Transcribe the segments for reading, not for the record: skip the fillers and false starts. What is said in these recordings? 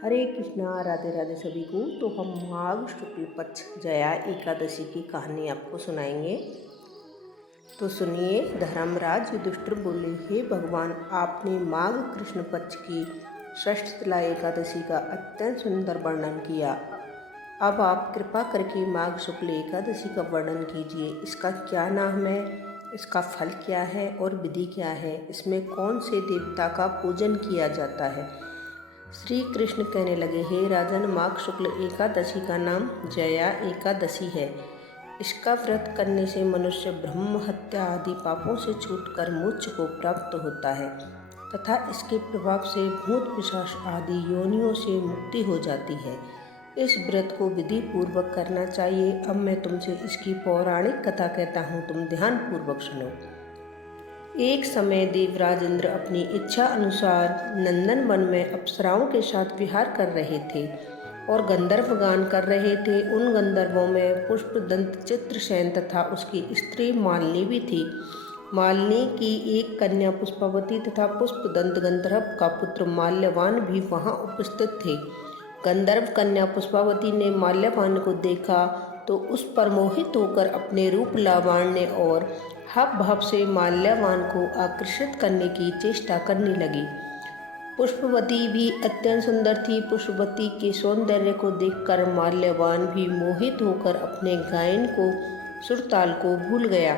हरे कृष्णा, राधे राधे सभी को। तो हम माघ शुक्ल पक्ष जया एकादशी की कहानी आपको सुनाएंगे। तो सुनिए। धर्मराज युधिष्ठिर बोले, हे भगवान, आपने माघ कृष्ण पक्ष की षष्ठतला एकादशी का अत्यंत सुंदर वर्णन किया। अब आप कृपा करके माघ शुक्ल एकादशी का वर्णन कीजिए। इसका क्या नाम है, इसका फल क्या है और विधि क्या है, इसमें कौन से देवता का पूजन किया जाता है। श्री कृष्ण कहने लगे, हे राजन, माघ शुक्ल एकादशी का नाम जया एकादशी है। इसका व्रत करने से मनुष्य ब्रह्म हत्या आदि पापों से छूटकर मोक्ष को प्राप्त होता है तथा इसके प्रभाव से भूत पिशाच आदि योनियों से मुक्ति हो जाती है। इस व्रत को विधि पूर्वक करना चाहिए। अब मैं तुमसे इसकी पौराणिक कथा कहता हूँ, तुम ध्यान पूर्वक सुनो। एक समय देवराज इंद्र अपनी इच्छा अनुसार नंदन वन में अप्सराओं के साथ विहार कर रहे थे और गंधर्व गान कर रहे थे। उन गंधर्वों में पुष्पदंत चित्रसेन तथा उसकी स्त्री मालिनी भी थी। मालिनी की एक कन्या पुष्पावती तथा पुष्पदंत गंधर्व का पुत्र माल्यवान भी वहां उपस्थित थे। गंधर्व कन्या पुष्पावती ने माल्यवान को देखा तो उस पर मोहित होकर अपने रूप लावण्य और हाव भाव से माल्यवान को आकर्षित करने की चेष्टा करने लगी। पुष्पवती भी अत्यंत सुंदर थी। पुष्पवती के सौंदर्य को देखकर माल्यवान भी मोहित होकर अपने गायन को सुरताल को भूल गया।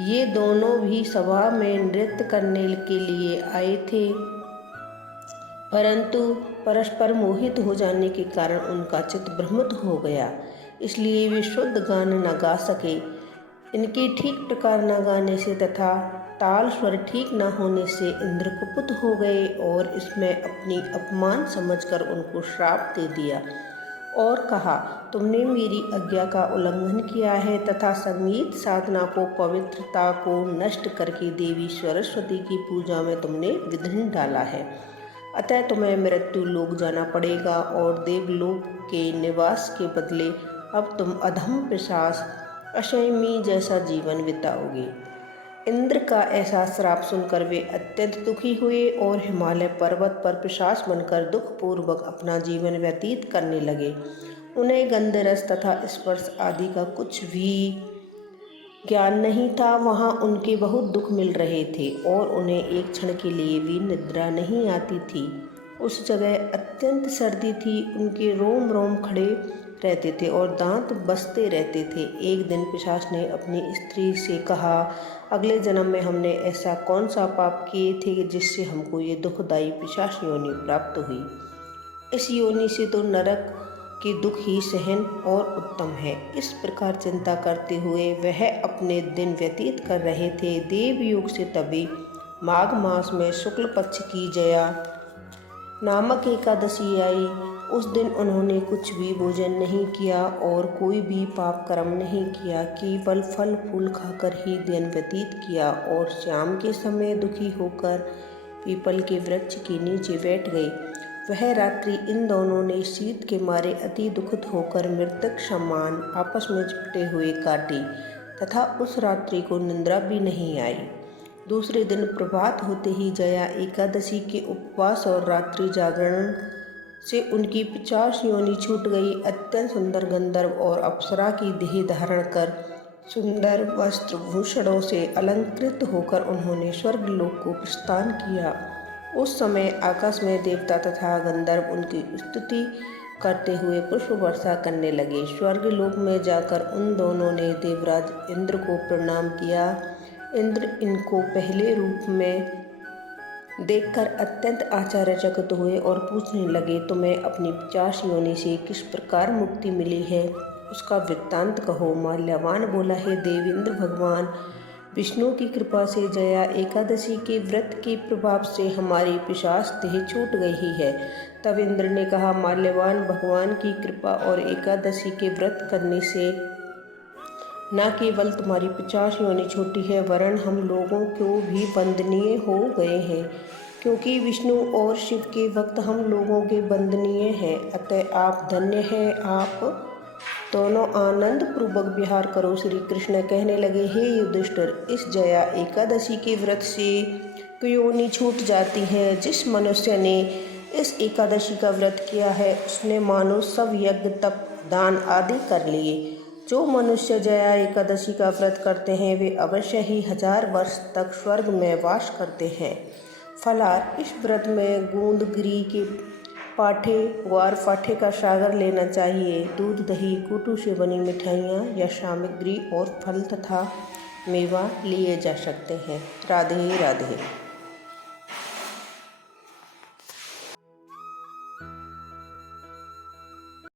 ये दोनों भी सभा में नृत्य करने के लिए आए थे, परंतु परस्पर मोहित हो जाने के कारण उनका चित्त भ्रमित हो गया, इसलिए वे शुद्ध गान न गा सके। इनके ठीक प्रकार न गाने से तथा ताल स्वर ठीक न होने से इंद्र कुपित हो गए और इसमें अपनी अपमान समझकर उनको श्राप दे दिया और कहा, तुमने मेरी आज्ञा का उल्लंघन किया है तथा संगीत साधना को, पवित्रता को नष्ट करके देवी सरस्वती की पूजा में तुमने विघ्न डाला है। अतः तुम्हें मृत्यु लोक जाना पड़ेगा और देवलोक के निवास के बदले अब तुम अधम पिशाच अशैमी जैसा जीवन बिताओगे। इंद्र का ऐसा श्राप सुनकर वे अत्यंत दुखी हुए और हिमालय पर्वत पर पिशाच बनकर दुखपूर्वक अपना जीवन व्यतीत करने लगे। उन्हें गंधरस तथा स्पर्श आदि का कुछ भी ज्ञान नहीं था। वहाँ उनके बहुत दुख मिल रहे थे और उन्हें एक क्षण के लिए भी निद्रा नहीं आती थी। उस जगह अत्यंत सर्दी थी। उनके रोम रोम खड़े रहते थे और दांत बसते रहते थे। एक दिन पिशाच ने अपनी स्त्री से कहा, अगले जन्म में हमने ऐसा कौन सा पाप किए थे जिससे हमको ये दुखदायी पिशाच योनि प्राप्त हुई। इस योनि से तो नरक के दुख ही सहन और उत्तम है। इस प्रकार चिंता करते हुए वह अपने दिन व्यतीत कर रहे थे। देवयोग से तभी माघ मास में शुक्ल पक्ष की जया नामक एकादशी आई। उस दिन उन्होंने कुछ भी भोजन नहीं किया और कोई भी पाप कर्म नहीं किया, केवल फल फूल खाकर ही दिन व्यतीत किया और शाम के समय दुखी होकर पीपल के वृक्ष के नीचे बैठ गए। वह रात्रि इन दोनों ने शीत के मारे अति दुखित होकर मृतक समान आपस में चिपटे हुए काटी तथा उस रात्रि को निद्रा भी नहीं आई। दूसरे दिन प्रभात होते ही जया एकादशी के उपवास और रात्रि जागरण से उनकी 50 योनि छूट गई। अत्यंत सुंदर गंधर्व और अप्सरा की देह धारण कर सुंदर वस्त्र भूषणों से अलंकृत होकर उन्होंने स्वर्गलोक को प्रस्थान किया। उस समय आकाश में देवता तथा गंधर्व उनकी स्तुति करते हुए पुष्प वर्षा करने लगे। स्वर्गलोक में जाकर उन दोनों ने देवराज इंद्र को प्रणाम किया। इंद्र इनको पहले रूप में देखकर अत्यंत आश्चर्यचकित हुए और पूछने लगे, तुम्हें अपनी 50 योनि से किस प्रकार मुक्ति मिली है, उसका वृत्तांत कहो। माल्यवान बोला, है देवेंद्र, भगवान विष्णु की कृपा से जया एकादशी के व्रत के प्रभाव से हमारी पिशाच देह छूट गई है। तब इंद्र ने कहा, माल्यवान, भगवान की कृपा और एकादशी के व्रत करने से न केवल तुम्हारी 50 योनि छूटी है, वरन हम लोगों को भी वंदनीय हो गए हैं, क्योंकि विष्णु और शिव के भक्त हम लोगों के वंदनीय हैं। अतः आप धन्य हैं, आप दोनों आनंद पूर्वक विहार करो। श्री कृष्ण कहने लगे, हे युधिष्ठिर, इस जया एकादशी के व्रत से योनि छूट जाती है। जिस मनुष्य ने इस एकादशी का व्रत किया है उसने मानो सब यज्ञ तप दान आदि कर लिए। जो मनुष्य जया एकादशी का व्रत करते हैं वे अवश्य ही 1000 वर्ष तक स्वर्ग में वास करते हैं। फलाहार, इस व्रत में गूंद गिरी के पाठे ग्वार पाठे का सागर लेना चाहिए। दूध दही कूटू से बनी मिठाइयाँ या सामग्री और फल तथा मेवा लिए जा सकते हैं। राधे राधे।